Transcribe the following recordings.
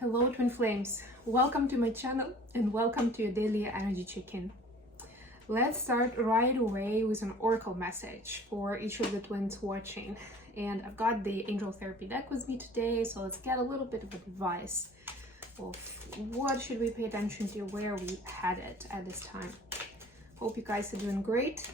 Hello twin flames, welcome to my channel and welcome to your daily energy check-in. Let's start right away with an oracle message for each of the twins watching. And I've got the angel therapy deck with me today, so let's get a little bit of advice of what should we pay attention to, where we headed at this time. Hope you guys are doing great.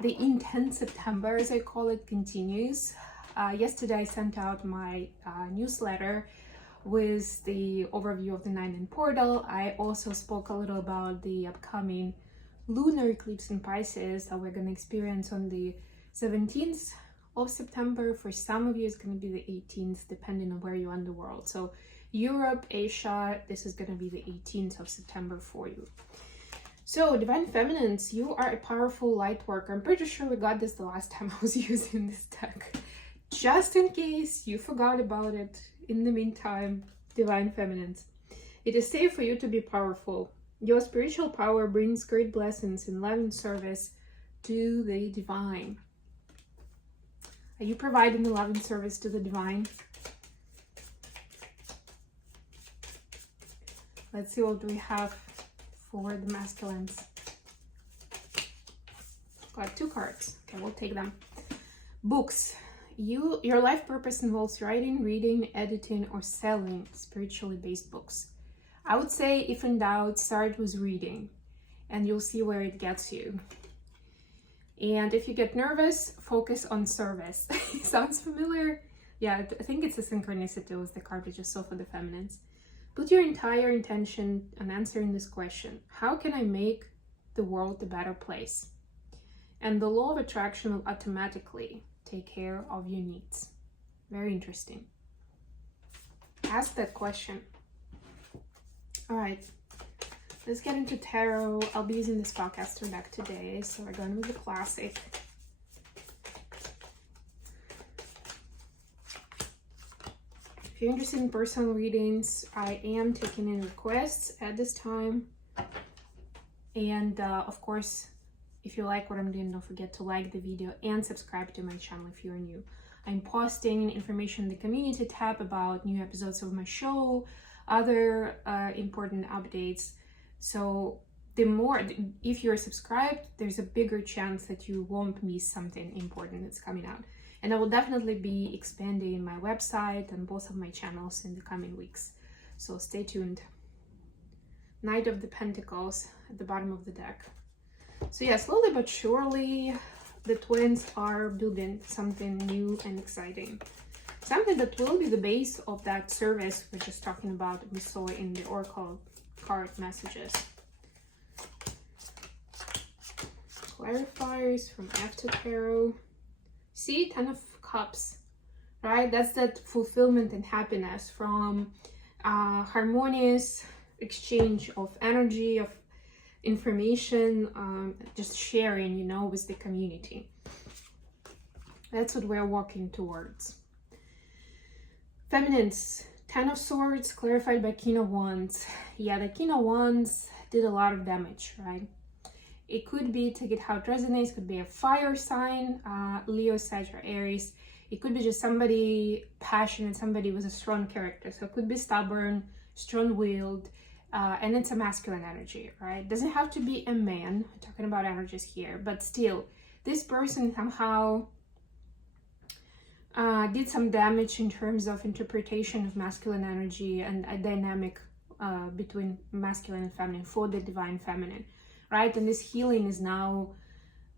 The intense September, as I call it, continues. Yesterday I sent out my newsletter with the overview of the 9-in portal. I also spoke a little about the upcoming lunar eclipse in Pisces that we're going to experience on the 17th of September. For some of you, it's going to be the 18th, depending on where you are in the world. So Europe, Asia, this is going to be the 18th of September for you. So Divine Feminines, you are a powerful light worker. I'm pretty sure we got this the last time I was using this deck. Just in case you forgot about it, in the meantime, Divine Feminines, it is safe for you to be powerful. Your spiritual power brings great blessings in loving service to the divine. Are you providing a loving service to the divine? Let's see what we have for the masculines. Got 2 cards. Okay, we'll take them. Books. Your life purpose involves writing, reading, editing, or selling spiritually based books. I would say, if in doubt, start with reading and you'll see where it gets you. And if you get nervous, focus on service. Sounds familiar? Yeah, I think it's a synchronicity with the card we just saw for the feminines. Put your entire intention on answering this question. How can I make the world a better place? And the law of attraction will automatically take care of your needs. Very interesting. Ask that question. All right, let's get into tarot. I'll be using the spellcaster deck today, so we're going with the classic. If you're interested in personal readings, I am taking in requests at this time. And of course, if you like what I'm doing, don't forget to like the video and subscribe to my channel if you're new. I'm posting information in the community tab about new episodes of my show, other important updates. So if you're subscribed, there's a bigger chance that you won't miss something important that's coming out. And I will definitely be expanding my website and both of my channels in the coming weeks. So stay tuned. Knight of the Pentacles at the bottom of the deck. So yeah, slowly but surely, the twins are building something new and exciting. Something that will be the base of that service we're just talking about, we saw in the Oracle card messages. Clarifiers from After Tarot. See, 10 of Cups, right? That's that fulfillment and happiness from harmonious exchange of energy, of information, just sharing, with the community. That's what we're walking towards. Feminines, 10 of Swords, clarified by King of Wands. Yeah, the King of Wands did a lot of damage, right? It could be, take it how it resonates, could be a fire sign, Leo, Sagittarius, Aries. It could be just somebody passionate, somebody with a strong character. So it could be stubborn, strong-willed, and it's a masculine energy, right? Doesn't have to be a man. We're talking about energies here, but still, this person somehow did some damage in terms of interpretation of masculine energy and a dynamic between masculine and feminine for the divine feminine, right? And this healing is now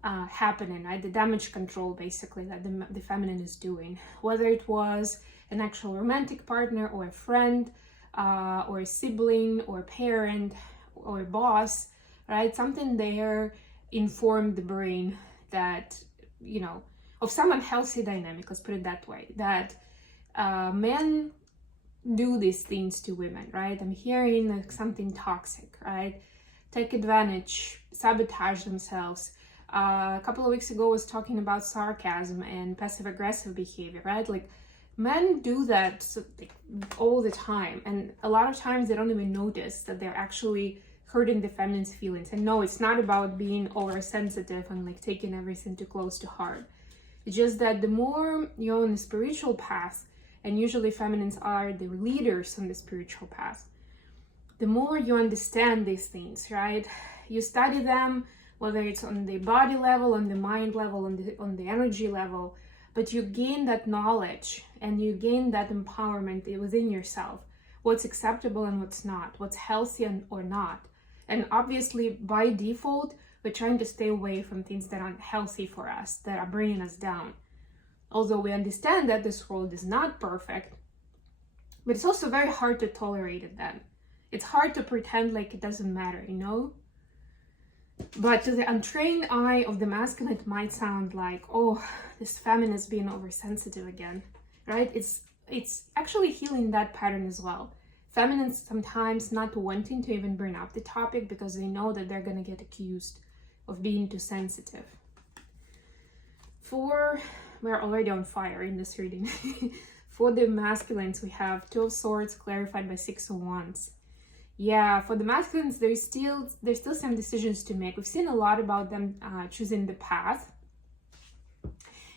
happening, right? The damage control, basically, that the feminine is doing, whether it was an actual romantic partner or a friend, or a sibling or a parent or a boss, right? Something there informed the brain that, of some unhealthy dynamic, let's put it that way, that men do these things to women, right? I'm hearing like something toxic, right? Take advantage, sabotage themselves. A couple of weeks ago I was talking about sarcasm and passive-aggressive behavior, right? Like, men do that all the time, and a lot of times they don't even notice that they're actually hurting the feminine's feelings. And no, it's not about being oversensitive and like taking everything too close to heart. It's just that the more you're on the spiritual path and usually feminines are the leaders on the spiritual path. The more you understand these things, right? You study them, whether it's on the body level, on the mind level, on the energy level, but you gain that knowledge and you gain that empowerment within yourself. What's acceptable and what's not, what's healthy or not. And obviously, by default, we're trying to stay away from things that aren't healthy for us, that are bringing us down. Although we understand that this world is not perfect, but it's also very hard to tolerate it then. It's hard to pretend like it doesn't matter, you know? But to the untrained eye of the masculine, it might sound like, oh, this feminine is being oversensitive again, right? It's actually healing that pattern as well. Feminines sometimes not wanting to even bring up the topic because they know that they're going to get accused of being too sensitive. We're already on fire in this reading. For the masculines, we have Two of Swords clarified by Six of Wands. Yeah, for the masculines, there's still some decisions to make. We've seen a lot about them choosing the path.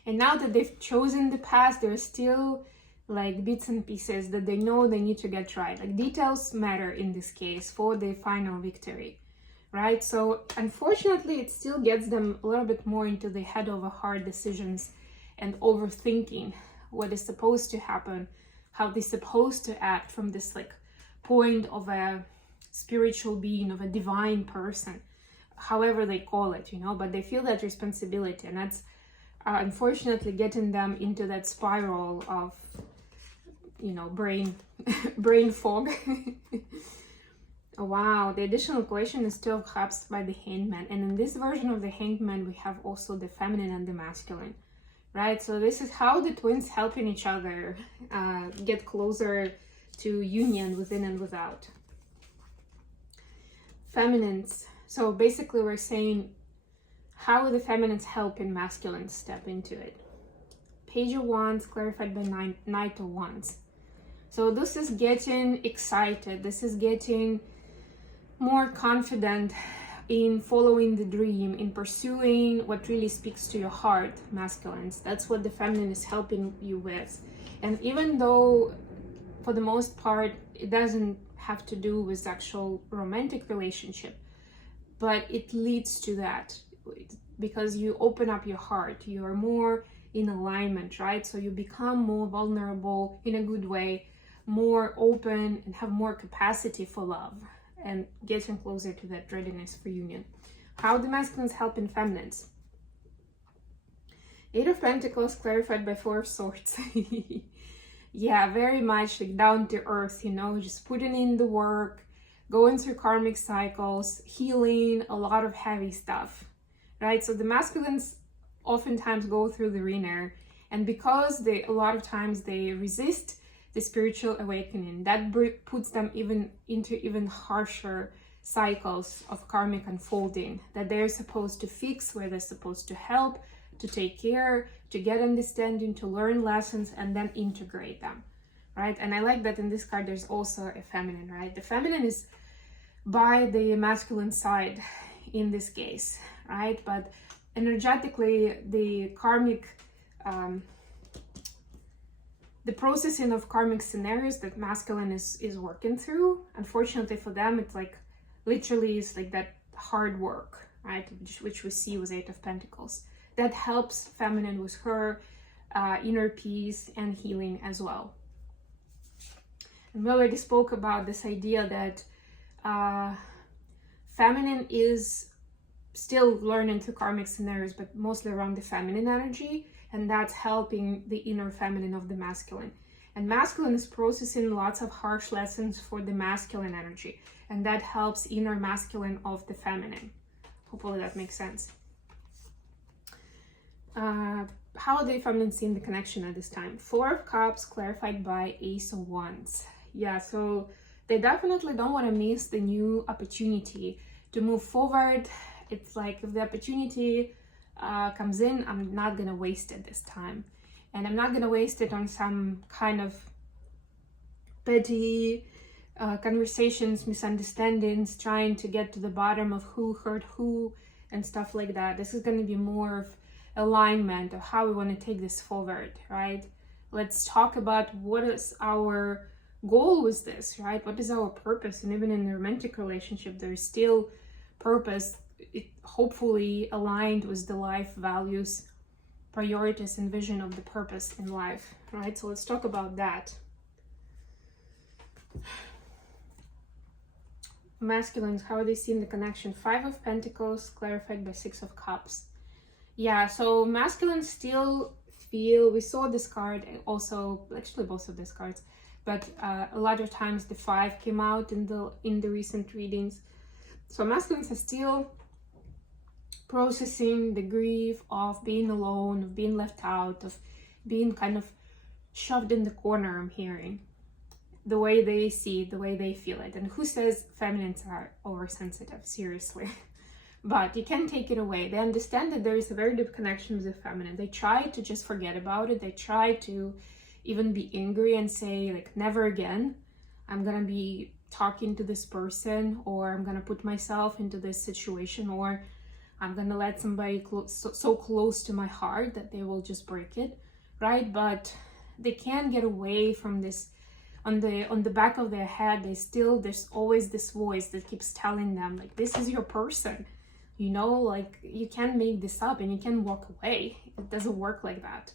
And now that they've chosen the path, there's still like bits and pieces that they know they need to get right. Like details matter in this case for the final victory, right? So unfortunately, it still gets them a little bit more into the head over heart decisions and overthinking what is supposed to happen, how they're supposed to act from this like point of a spiritual being, of a divine person, however they call it, you know, but they feel that responsibility, and that's unfortunately getting them into that spiral of, you know, brain fog. Oh, wow, the additional question is Two of Cups by the Hangman, and in this version of the Hangman we have also the feminine and the masculine, right? So this is how the twins helping each other get closer to union within and without. Feminines. So basically we're saying how the feminines helping masculines step into it. Page of Wands clarified by Knight of Wands. So this is getting excited. This is getting more confident in following the dream, in pursuing what really speaks to your heart, masculines. That's what the feminine is helping you with. And even though for the most part, it doesn't have to do with actual romantic relationship, but it leads to that because you open up your heart, you are more in alignment, right? So you become more vulnerable in a good way, more open, and have more capacity for love and getting closer to that readiness for union. How the masculines helping feminines. Eight of Pentacles clarified by Four of Swords. Yeah, very much like down to earth, you know, just putting in the work, going through karmic cycles, healing, a lot of heavy stuff, right? So the masculines oftentimes go through the inner, and because a lot of times they resist the spiritual awakening, that puts them into even harsher cycles of karmic unfolding that they're supposed to fix, where they're supposed to help, to take care, to get understanding, to learn lessons, and then integrate them, right? And I like that in this card there's also a feminine, right? The feminine is by the masculine side in this case, right? But energetically, the karmic, the processing of karmic scenarios that masculine is working through, unfortunately for them, it's like literally is like that hard work, right? Which we see with Eight of Pentacles. That helps feminine with her inner peace and healing as well. And we already spoke about this idea that feminine is still learning through karmic scenarios, but mostly around the feminine energy, and that's helping the inner feminine of the masculine. And masculine is processing lots of harsh lessons for the masculine energy, and that helps inner masculine of the feminine. Hopefully that makes sense. How are they feminine seeing the connection at this time? Four of Cups clarified by Ace of Wands. Yeah, so they definitely don't want to miss the new opportunity to move forward. It's like if the opportunity comes in, I'm not gonna waste it this time, and I'm not gonna waste it on some kind of petty conversations, misunderstandings, trying to get to the bottom of who hurt who and stuff like that. This is going to be more of alignment of how we want to take this forward, right? Let's talk about what is our goal with this, right? What is our purpose? And even in a romantic relationship, there's still purpose, hopefully aligned with the life values, priorities, and vision of the purpose in life, right? So let's talk about that. Masculines, how are they seeing the connection? 5 of Pentacles clarified by 6 of Cups. Yeah, so masculines still feel, we saw this card, also actually both of these cards, but a lot of times the 5 came out in the recent readings. So masculines are still processing the grief of being alone, of being left out, of being kind of shoved in the corner. I'm hearing the way they see it, the way they feel it. And who says feminines are oversensitive? Seriously. But you can't take it away. They understand that there is a very deep connection with the feminine. They try to just forget about it. They try to even be angry and say, like, never again. I'm gonna be talking to this person, or I'm gonna put myself into this situation, or I'm gonna let somebody so close to my heart that they will just break it, right? But they can't get away from this. On the back of their head, there's always this voice that keeps telling them, like, this is your person, you know, like, you can't make this up and you can walk away. It doesn't work like that,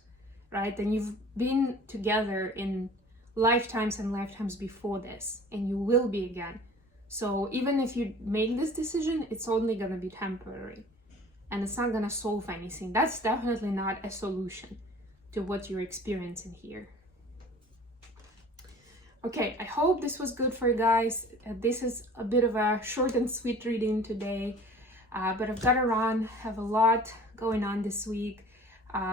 right? And you've been together in lifetimes and lifetimes before this, and you will be again. So even if you make this decision, it's only gonna be temporary, and it's not gonna solve anything. That's definitely not a solution to what you're experiencing here. Okay, I hope this was good for you guys. This is a bit of a short and sweet reading today, but I've got to run, have a lot going on this week,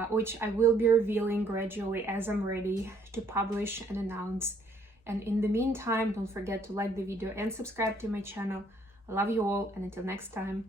which I will be revealing gradually as I'm ready to publish and announce. And in the meantime, don't forget to like the video and subscribe to my channel. I love you all, and until next time.